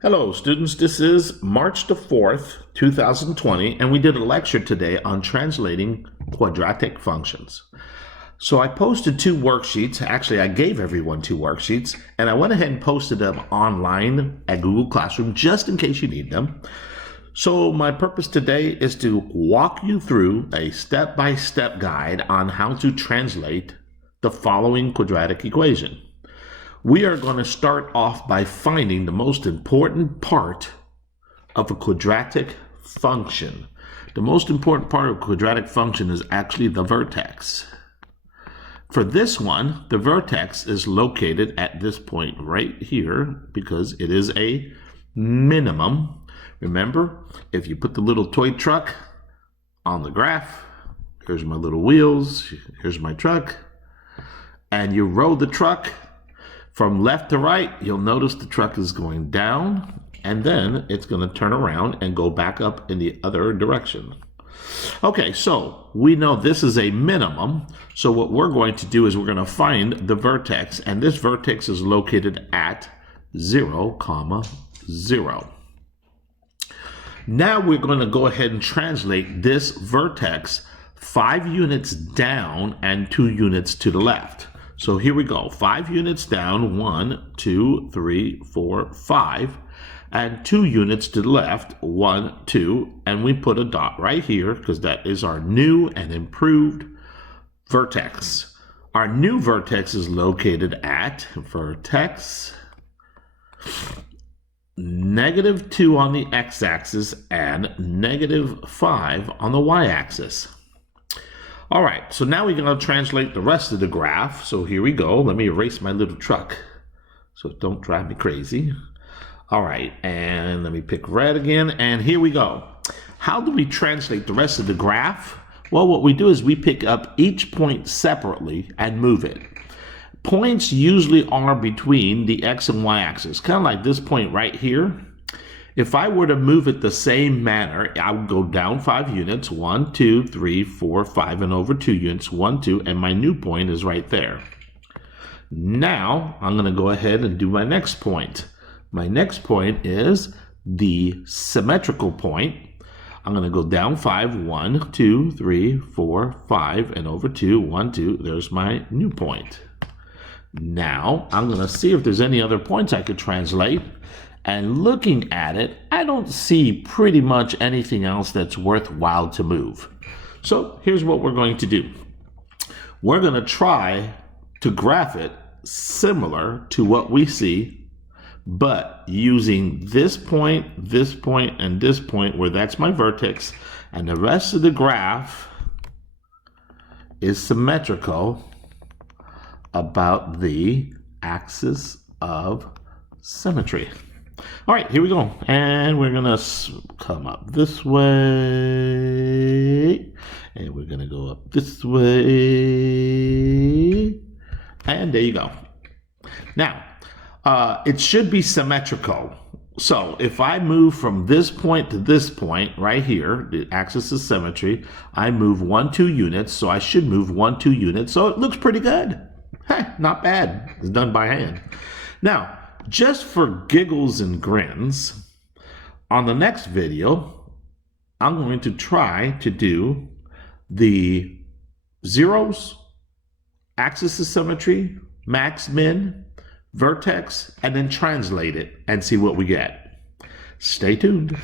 Hello, students. This is March the 4th, 2020, and we did a lecture today on translating quadratic functions. So I posted two worksheets. Actually, I gave everyone two worksheets, and I went ahead and posted them online at Google Classroom just in case you need them. So my purpose today is to walk you through a step-by-step guide on how to translate the following quadratic equation. We are going to start off by finding the most important part of a quadratic function. The most important part of a quadratic function is actually the vertex. For this one, the vertex is located at this point right here because it is a minimum. Remember, if you put the little toy truck on the graph, here's my little wheels, here's my truck, and you roll the truck from left to right, you'll notice the truck is going down, and then it's going to turn around and go back up in the other direction. Okay, so we know this is a minimum. So what we're going to do is we're going to find the vertex, and this vertex is located at 0, 0. Now we're going to go ahead and translate this vertex 5 units down and 2 units to the left. So here we go, 5 units down, 1, 2, 3, 4, 5, and 2 units to the left, 1, 2, and we put a dot right here because that is our new and improved vertex. Our new vertex is located at vertex -2 on the x-axis and -5 on the y-axis. All right, so now we're going to translate the rest of the graph. So here we go. Let me erase my little truck so don't drive me crazy. All right, and let me pick red again, and here we go. How do we translate the rest of the graph? Well, what we do is we pick up each point separately and move it. Points usually are between the x and y axis, kind of like this point right here. If I were to move it the same manner, I would go down 5 units, 1, 2, 3, 4, 5, and over 2 units, 1, 2, and my new point is right there. Now, I'm going to go ahead and do my next point. My next point is the symmetrical point. I'm going to go down 5, 1, 2, 3, 4, 5, and over 2, 1, 2. There's my new point. Now, I'm going to see if there's any other points I could translate. And looking at it, I don't see pretty much anything else that's worthwhile to move. So here's what we're going to do. We're going to try to graph it similar to what we see, but using this point, and this point where that's my vertex, and the rest of the graph is symmetrical about the axis of symmetry. All right, here we go. And we're going to come up this way. And we're going to go up this way. And there you go. Now, it should be symmetrical. So if I move from this point to this point right here, the axis of symmetry, I move 1, 2 units. So I should move 1, 2 units. So it looks pretty good. Hey, not bad. It's done by hand. Now, just for giggles and grins, on the next video, I'm going to try to do the zeros, axis of symmetry, max, min, vertex, and then translate it and see what we get. Stay tuned.